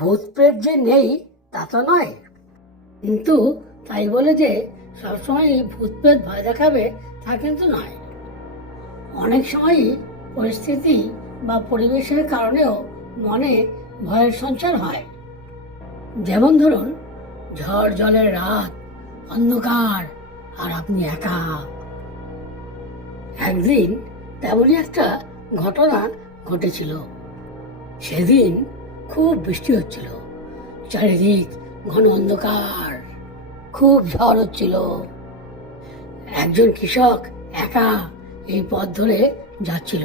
ভূত প্রেত যে নেই, তা তো নয়। কিন্তু তাই বলে যে সবসময় ভূত প্রেত ভয় দেখাবে, তা কিন্তু নয়। অনেক সময়ই পরিস্থিতি বা পরিবেশের কারণেও মনে ভয়ের সঞ্চার হয়। যেমন ধরুন, ঝড়, জলের রাত, অন্ধকার, আর আপনি একা। একদিন তেমনই একটা ঘটনা ঘটেছিল। সেদিন খুব বৃষ্টি হচ্ছিল। চারিদিক ঘন অন্ধকার, খুব ঝড় হচ্ছিল। একজন কৃষক একা এই পথ ধরে যাচ্ছিল।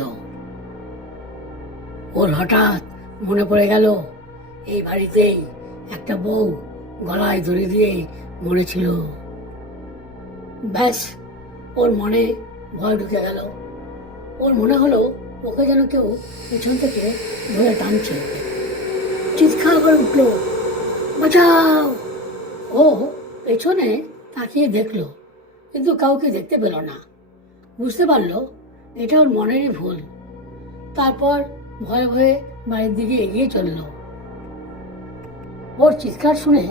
ওর হঠাৎ মনে পড়ে গেল, এই বাড়িতেই একটা বউ গলায় দড়ি দিয়ে মরেছিল। ব্যাস, ওর মনে ভয় ঢুকে গেল। ওর মনে হলো ওকে যেন কেউ পেছন থেকে ধরে টানছে। চিৎকার করে উঠল বাঁচাও। ও পেছনে তাকিয়ে দেখল কিন্তু কাউকে দেখতে পেল না। বুঝতে পারল এটা ওর মনেরই ভুল। তারপর ভয়ে ভয়ে বাড়ির দিকে এগিয়ে চলল। ওর চিৎকার শুনে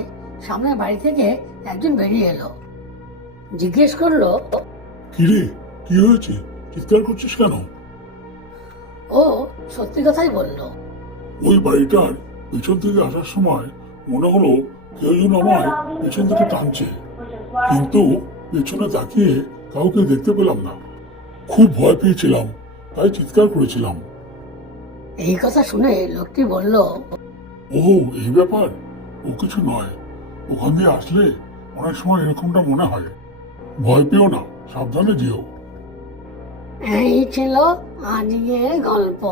সামনের বাড়ি থেকে একজন বেরিয়ে এলো। জিজ্ঞেস করল কিরে কি হয়েছে? চিৎকার করছিস কেন? ও সত্যি কথাই বলল। ওই বাড়িটার পেছন থেকে আসার সময় মনে হলো কেউ যেন আমায় পেছন থেকে টানছে। কিন্তু পেছনে তাকিয়ে কাউকে দেখতে পেলাম না। খুব ভয় পেয়েছিলাম তাই চিৎকার করেছিলাম। এই কথা শুনে লোকটি বলল ও এই ব্যাপার? ও কিছু নয়। ওখান দিয়ে আসলে অনেক সময় এরকমটা মনে হয়। ভয় পেও না সাবধানে যেও। এই ছিল আজকের গল্প।